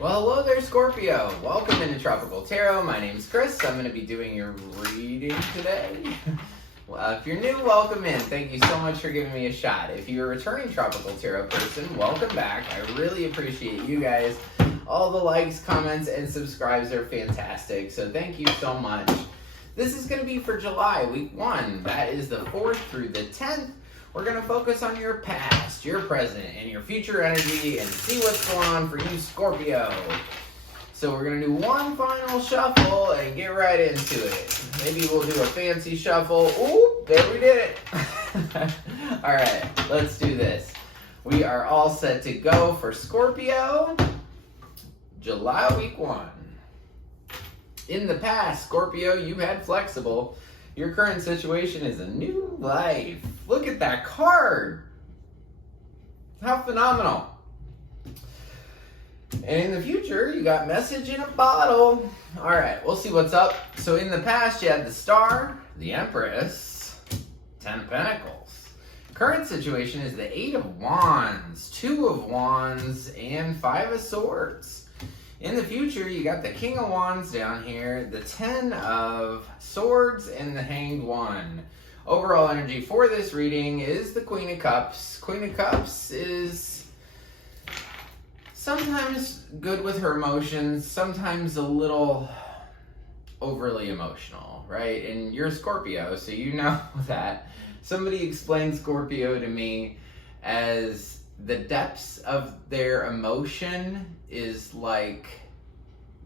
Well, hello there, Scorpio. Welcome into Tropical Tarot. My name's Chris. I'm going to be doing your reading today. If you're new, welcome in. Thank you so much for giving me a shot. If you're a returning Tropical Tarot person, welcome back. I really appreciate you guys. All the likes, comments, and subscribes are fantastic, so thank you so much. This is going to be for July, week 1. That is the 4th through the 10th. We're going to focus on your past, your present, and your future energy and see what's going on for you, Scorpio. So we're going to do one final shuffle and get right into it. Maybe we'll do a fancy shuffle. Ooh, there we did it. All right, let's do this. We are all set to go for Scorpio, July week 1. In the past, Scorpio, you had flexible. Your current situation is a new life. Look at that card. How phenomenal. And in the future, you got message in a bottle. All right, we'll see what's up. So in the past, you had the Star, the Empress, 10 of Pentacles. Current situation is the 8 of Wands, 2 of Wands, and 5 of Swords. In the future, you got the King of Wands down here, the 10 of Swords, and the Hanged One. Overall energy for this reading is the Queen of Cups. Queen of Cups is sometimes good with her emotions, sometimes a little overly emotional, right? And you're Scorpio, so you know that. Somebody explained Scorpio to me as the depths of their emotion is like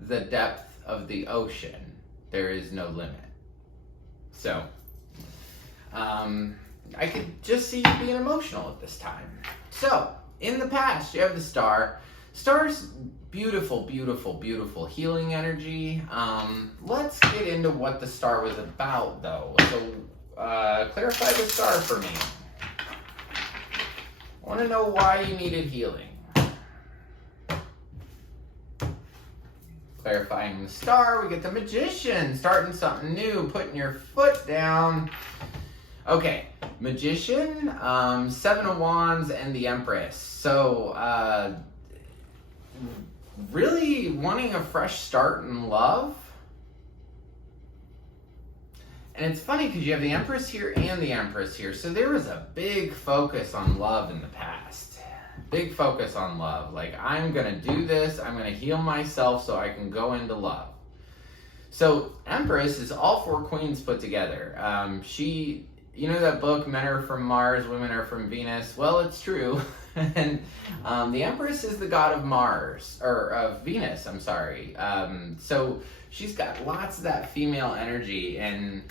the depth of the ocean. There is no limit. So, I could just see you being emotional at this time. So, in the past, you have the Star. Star's beautiful, beautiful, beautiful healing energy. Let's get into what the Star was about, though. So, clarify the Star for me. I want to know why you needed healing. Clarifying the Star, we get the Magician, starting something new, putting your foot down. Okay, Magician, 7 of Wands, and the Empress. So, really wanting a fresh start in love. And it's funny because you have the Empress here and the Empress here. So there was a big focus on love in the past. Big focus on love. Like, I'm going to do this. I'm going to heal myself so I can go into love. So Empress is all 4 queens put together. You know that book, Men Are From Mars, Women Are From Venus? Well, it's true. And the Empress is the god of Mars, or of Venus, I'm sorry. So she's got lots of that female energy, and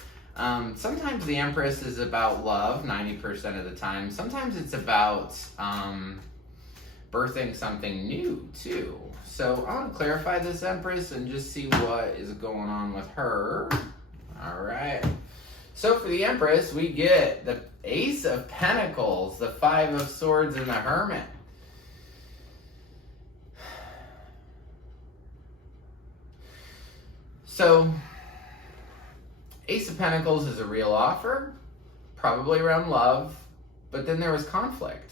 sometimes the Empress is about love, 90% of the time. Sometimes it's about birthing something new, too. So I want to clarify this Empress and just see what is going on with her. All right. So for the Empress, we get the Ace of Pentacles, the 5 of Swords, and the Hermit. So, Ace of Pentacles is a real offer, probably around love, but then there was conflict.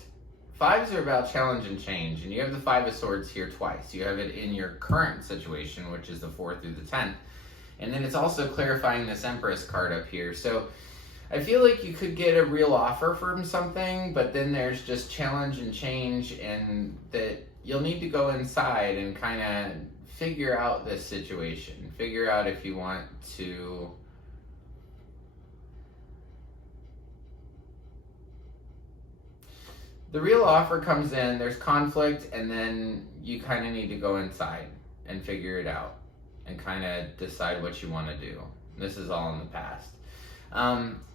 5s are about challenge and change, and you have the 5 of Swords here twice. You have it in your current situation, which is the 4th through the 10th. And then it's also clarifying this Empress card up here. So I feel like you could get a real offer from something, but then there's just challenge and change, and that you'll need to go inside and kind of figure out this situation. Figure out if you want to the real offer comes in, there's conflict, and then you kind of need to go inside and figure it out and kind of decide what you want to do. This is all in the past.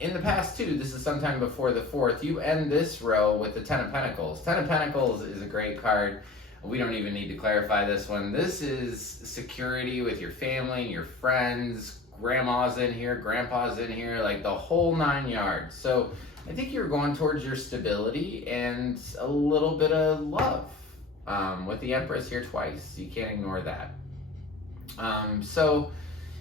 In the past, too, this is sometime before the 4th, you end this row with the 10 of Pentacles. 10 of Pentacles is a great card. We don't even need to clarify this one. This is security with your family, your friends, grandma's in here, grandpa's in here, like the whole 9 yards. So I think you're going towards your stability and a little bit of love. With the Empress here twice, you can't ignore that. So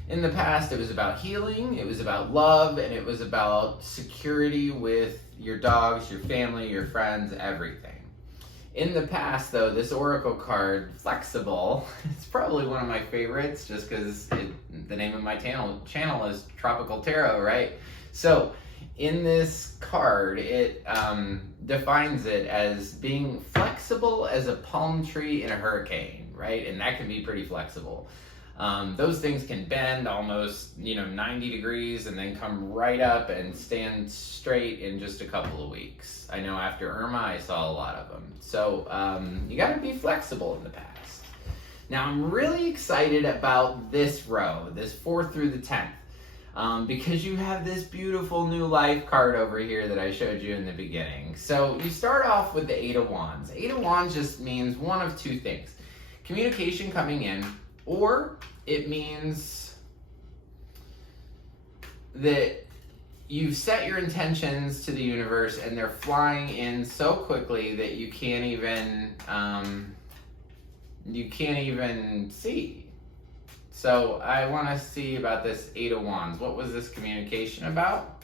in the past, it was about healing, it was about love, and it was about security with your dogs, your family, your friends, everything. In the past, though, this oracle card, Flexible, it's probably one of my favorites just because the name of my channel is Tropical Tarot, right? So in this card, it defines it as being flexible as a palm tree in a hurricane, right? And that can be pretty flexible. Those things can bend almost, 90 degrees and then come right up and stand straight in just a couple of weeks. I know after Irma, I saw a lot of them. So you got to be flexible in the past. Now, I'm really excited about this row, this 4th through the 10th, because you have this beautiful new life card over here that I showed you in the beginning. So you start off with the 8 of Wands. 8 of Wands just means one of two things: communication coming in, or it means that you've set your intentions to the universe and they're flying in so quickly that you can't even see. So I want to see about this 8 of Wands. What was this communication about?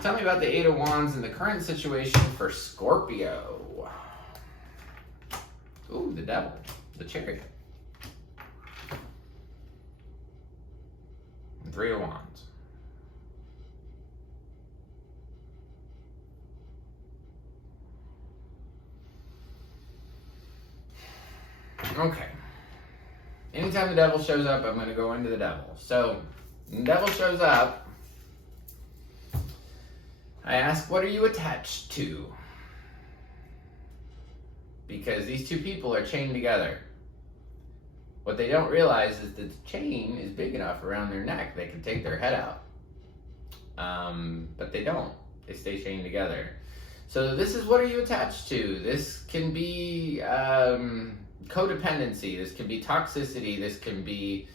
Tell me about the 8 of Wands and the current situation for Scorpio. Ooh, the Devil, the Chariot. 3 of Wands. Okay. Anytime the Devil shows up, I'm going to go into the Devil. So, when the Devil shows up, I ask, what are you attached to? Because these two people are chained together. What they don't realize is that the chain is big enough around their neck they can take their head out. But they don't. They stay chained together. So this is, what are you attached to? This can be codependency. This can be toxicity. This can be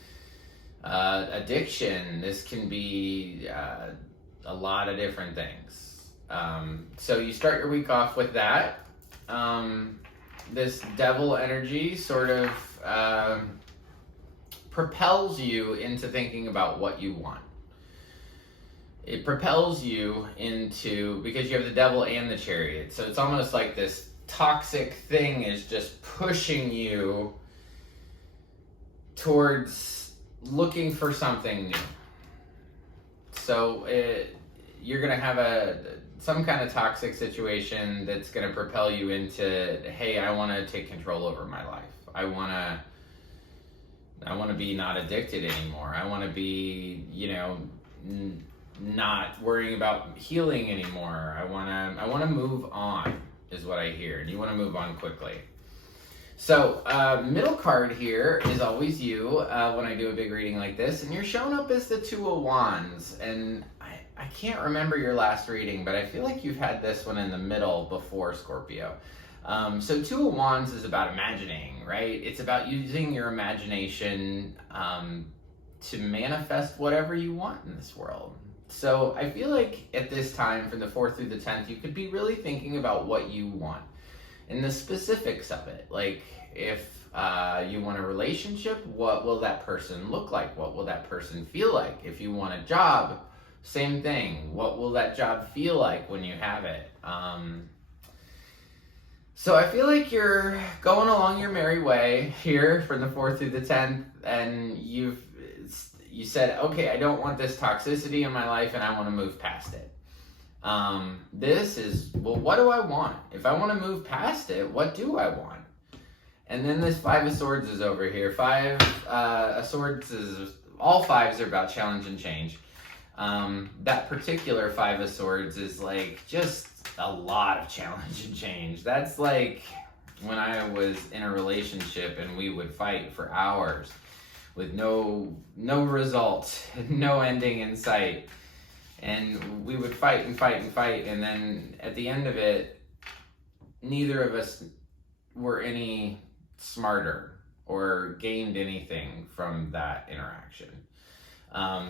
addiction. This can be a lot of different things. So you start your week off with that. This Devil energy sort of propels you into thinking about what you want. It propels you into, because you have the Devil and the Chariot, so it's almost like this toxic thing is just pushing you towards looking for something new. So you're going to have some kind of toxic situation that's going to propel you into, hey, I want to take control over my life. I want to be not addicted anymore. I want to be, not worrying about healing anymore. I want to move on, is what I hear. And you want to move on quickly. So, middle card here is always you when I do a big reading like this. And you're showing up as the 2 of Wands. And I can't remember your last reading, but I feel like you've had this one in the middle before, Scorpio. So 2 of Wands is about imagining, right? It's about using your imagination to manifest whatever you want in this world. So I feel like at this time, from the 4th through the 10th, you could be really thinking about what you want and the specifics of it. Like, if you want a relationship, what will that person look like? What will that person feel like? If you want a job, same thing. What will that job feel like when you have it? So I feel like you're going along your merry way here from the 4th through the 10th, and you said, okay, I don't want this toxicity in my life and I want to move past it. This is, well, what do I want? If I want to move past it, what do I want? And then this 5 of Swords is over here. 5 of Swords is, all 5s are about challenge and change. That particular 5 of Swords is like just a lot of challenge and change. That's like when I was in a relationship and we would fight for hours with no result, no ending in sight. And we would fight and fight and fight, and then at the end of it, neither of us were any smarter or gained anything from that interaction.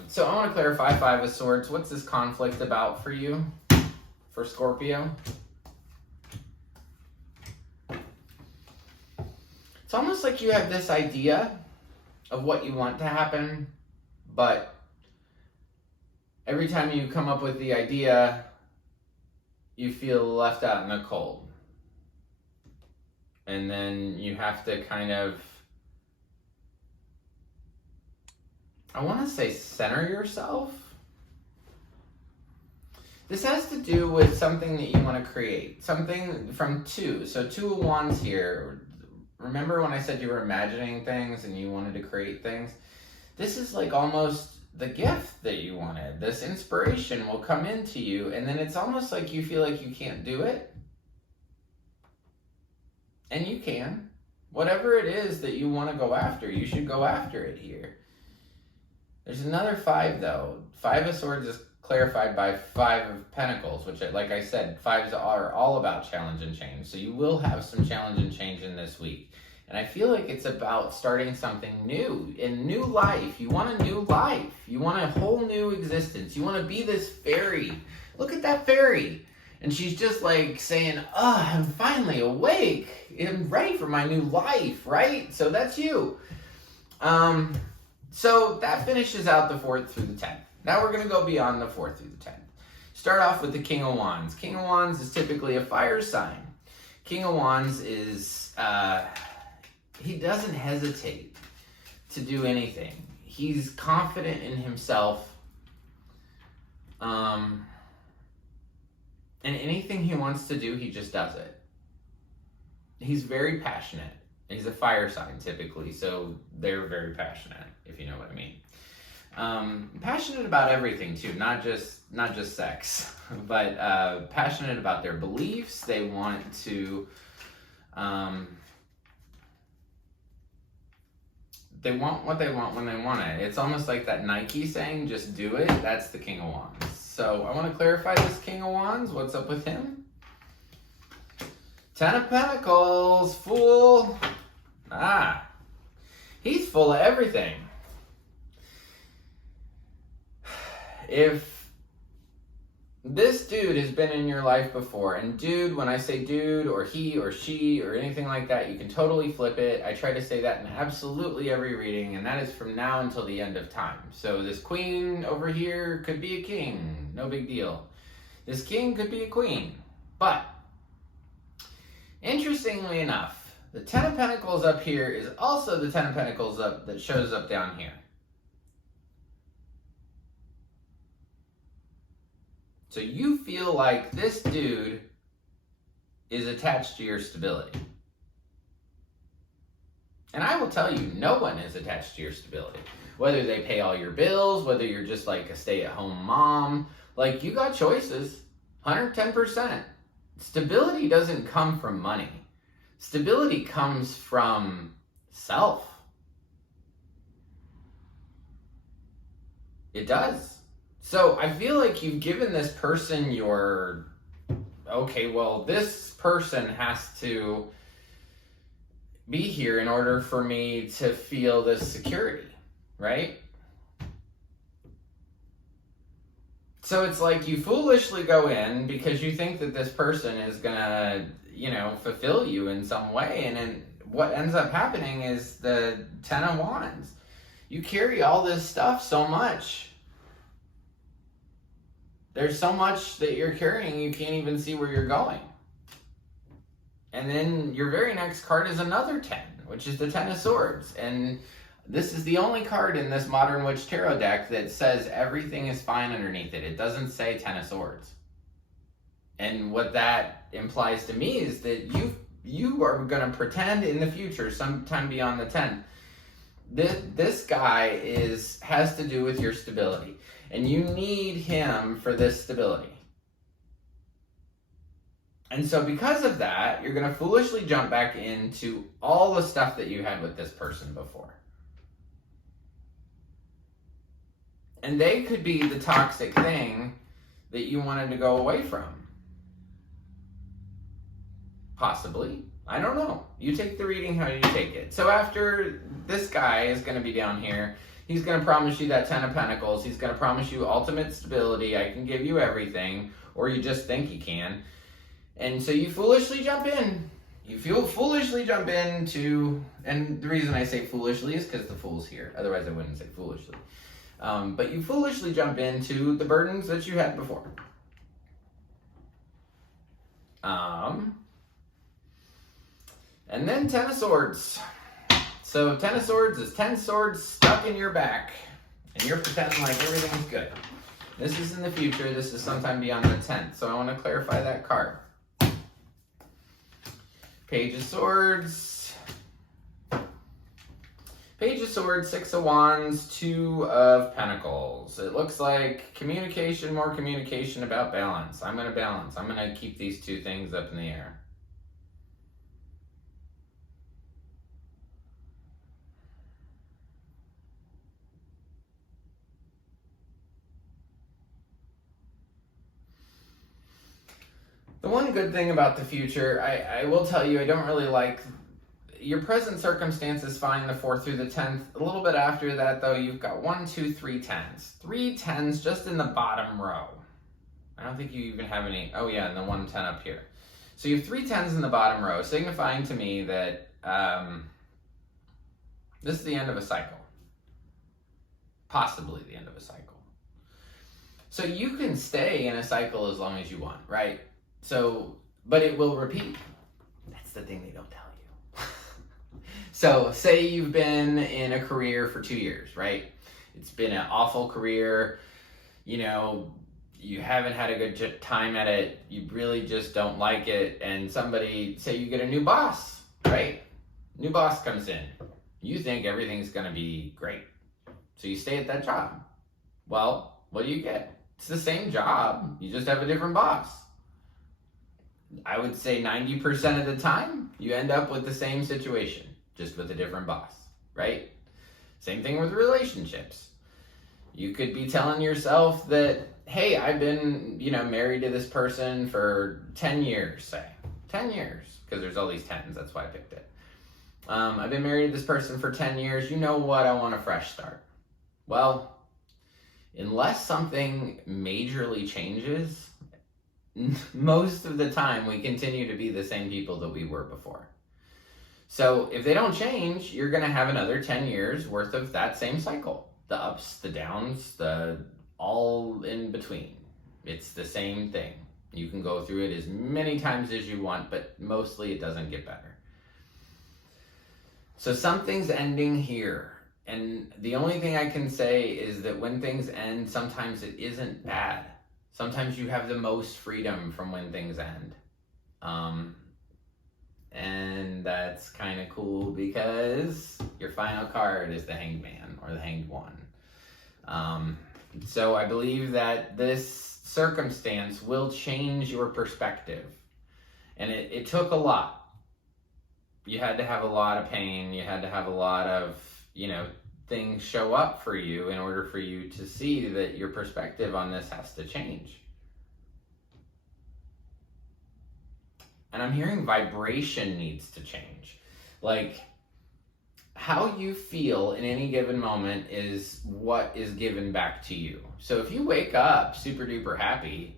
So I want to clarify 5 of Swords. What's this conflict about for you, for Scorpio? It's almost like you have this idea of what you want to happen, but every time you come up with the idea, you feel left out in the cold. And then you have to kind of, I want to say, center yourself. This has to do with something that you want to create. Something from 2. So 2 of Wands here. Remember when I said you were imagining things and you wanted to create things? This is like almost the gift that you wanted. This inspiration will come into you, and then it's almost like you feel like you can't do it. And you can. Whatever it is that you want to go after, you should go after it here. There's another 5 though. 5 of Swords is clarified by 5 of Pentacles, which, like I said, 5s are all about challenge and change. So you will have some challenge and change in this week. And I feel like it's about starting something new, in new life. You want a new life. You want a whole new existence. You want to be this fairy. Look at that fairy. And she's just like saying, oh, I'm finally awake. I'm ready for my new life, right? So that's you. So that finishes out the 4th through the 10th. Now we're going to go beyond the 4th through the 10th. Start off with the King of Wands. King of Wands is typically a fire sign. King of Wands is, he doesn't hesitate to do anything. He's confident in himself. And anything he wants to do, he just does it. He's very passionate. He's a fire sign typically, so they're very passionate, if you know what I mean. Passionate about everything too, not just sex, but passionate about their beliefs. They want to, they want what they want when they want it. It's almost like that Nike saying, just do it. That's the King of Wands. So I want to clarify this King of Wands. What's up with him? 10 of Pentacles, Fool. He's full of everything. If this dude has been in your life before, and dude, when I say dude or he or she or anything like that, you can totally flip it. I try to say that in absolutely every reading, and that is from now until the end of time. So this queen over here could be a king, no big deal. This king could be a queen, but interestingly enough, the 10 of Pentacles up here is also the 10 of Pentacles up that shows up down here. So you feel like this dude is attached to your stability. And I will tell you, no one is attached to your stability. Whether they pay all your bills, whether you're just like a stay-at-home mom, like you got choices, 110%. Stability doesn't come from money. Stability comes from self. It does. So I feel like you've given this person your, okay, well, this person has to be here in order for me to feel this security, right? So it's like you foolishly go in because you think that this person is gonna, fulfill you in some way. And then what ends up happening is the 10 of Wands. You carry all this stuff so much. There's so much that you're carrying, you can't even see where you're going. And then your very next card is another 10, which is the 10 of Swords. And this is the only card in this Modern Witch Tarot deck that says everything is fine underneath it. It doesn't say 10 of Swords. And what that implies to me is that you are going to pretend in the future, sometime beyond the 10, this guy has to do with your stability. And you need him for this stability. And so because of that, you're going to foolishly jump back into all the stuff that you had with this person before. And they could be the toxic thing that you wanted to go away from. Possibly. I don't know. You take the reading how you take it. So after this guy is going to be down here, he's going to promise you that 10 of Pentacles. He's going to promise you ultimate stability. I can give you everything. Or you just think you can. And so you foolishly jump in. You foolishly jump into... And the reason I say foolishly is because the Fool's here. Otherwise I wouldn't say foolishly. But you foolishly jump into the burdens that you had before. And then Ten of Swords. So Ten of Swords is 10 swords stuck in your back. And you're pretending like everything's good. This is in the future. This is sometime beyond the 10th. So I want to clarify that card. Page of Swords. Page of Swords, 6 of Wands, 2 of Pentacles. It looks like communication, more communication about balance. I'm going to balance. I'm going to keep these two things up in the air. The one good thing about the future, I will tell you, I don't really like your present circumstances fine, the 4th through the 10th. A little bit after that, though, you've got 1, 2, 3 10s. 3 10s just in the bottom row. I don't think you even have any. Oh, yeah, and the 1 10 up here. So you have 3 10s in the bottom row, signifying to me that this is the end of a cycle. Possibly the end of a cycle. So you can stay in a cycle as long as you want, right? So, but it will repeat. That's the thing they don't tell you. So, say you've been in a career for 2 years, right? It's been an awful career. You know, you haven't had a good time at it. You really just don't like it. And somebody, say you get a new boss, right? New boss comes in. You think everything's going to be great. So you stay at that job. Well, what do you get? It's the same job. You just have a different boss. I would say 90% of the time, you end up with the same situation, just with a different boss, right? Same thing with relationships. You could be telling yourself that, hey, I've been, married to this person for 10 years, say. 10 years, because there's all these 10s, that's why I picked it. I've been married to this person for 10 years. You know what? I want a fresh start. Well, unless something majorly changes, most of the time we continue to be the same people that we were before. So if they don't change, you're going to have another 10 years worth of that same cycle. The ups, the downs, the all in between. It's the same thing. You can go through it as many times as you want, but mostly it doesn't get better. So something's ending here. And the only thing I can say is that when things end, sometimes it isn't bad. Sometimes you have the most freedom from when things end. And that's kind of cool because your final card is the Hanged Man or the Hanged One. So I believe that this circumstance will change your perspective. And it took a lot. You had to have a lot of pain. You had to have a lot of, things show up for you in order for you to see that your perspective on this has to change. And I'm hearing vibration needs to change. Like, how you feel in any given moment is what is given back to you. So if you wake up super duper happy,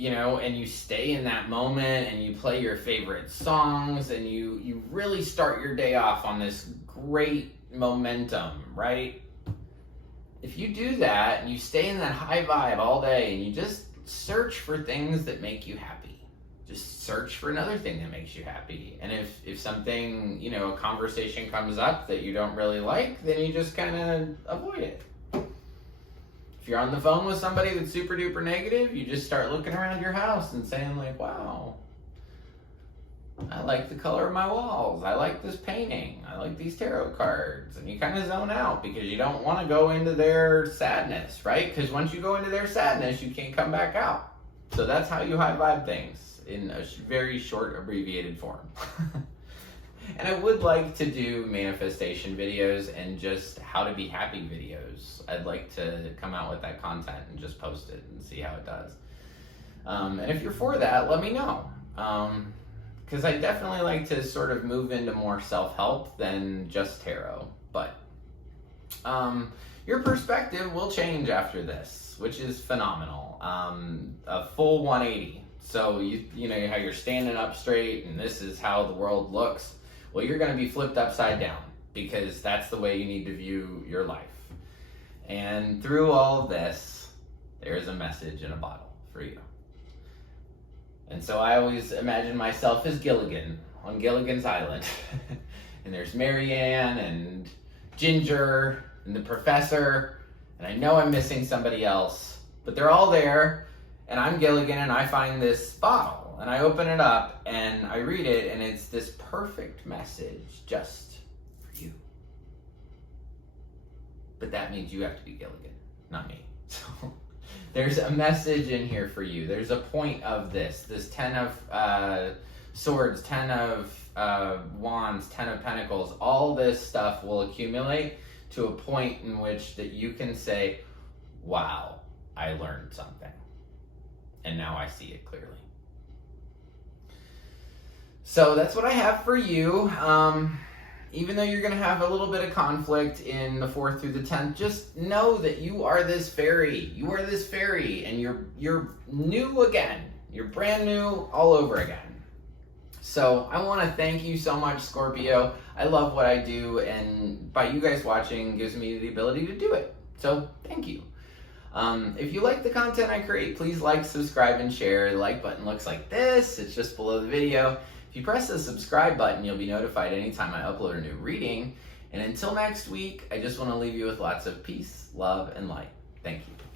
and you stay in that moment and you play your favorite songs and you really start your day off on this great momentum, right? If you do that and you stay in that high vibe all day and you just search for things that make you happy, just search for another thing that makes you happy. And if something, a conversation comes up that you don't really like, then you just kind of avoid it. If you're on the phone with somebody that's super duper negative, you just start looking around your house and saying like, wow, I like the color of my walls. I like this painting. I like these tarot cards. And you kind of zone out because you don't want to go into their sadness, right? Because once you go into their sadness, you can't come back out. So that's how you high vibe things in a very short, abbreviated form. And I would like to do manifestation videos and just how to be happy videos. I'd like to come out with that content and just post it and see how it does. And if you're for that, let me know. Because I definitely like to sort of move into more self-help than just tarot. But your perspective will change after this, which is phenomenal. A full 180. So you know how you're standing up straight and this is how the world looks. Well, you're going to be flipped upside down because that's the way you need to view your life. And through all of this, there's a message in a bottle for you. And so I always imagine myself as Gilligan on Gilligan's Island. And there's Marianne and Ginger and the professor, and I know I'm missing somebody else, but they're all there, and I'm Gilligan, and I find this bottle, and I open it up, and I read it, and it's this perfect message just for you. But that means you have to be Gilligan, not me. So there's a message in here for you. There's a point of this 10 of swords, 10 of wands, 10 of pentacles. All this stuff will accumulate to a point in which that you can say, wow, I learned something. And now I see it clearly. So that's what I have for you. Even though you're going to have a little bit of conflict in the 4th through the 10th, just know that you are this fairy. You are this fairy, and you're new again. You're brand new all over again. So I want to thank you so much, Scorpio. I love what I do, and by you guys watching gives me the ability to do it. So thank you. If you like the content I create, please like, subscribe, and share. The like button looks like this. It's just below the video. If you press the subscribe button, you'll be notified anytime I upload a new reading. And until next week, I just want to leave you with lots of peace, love, and light. Thank you.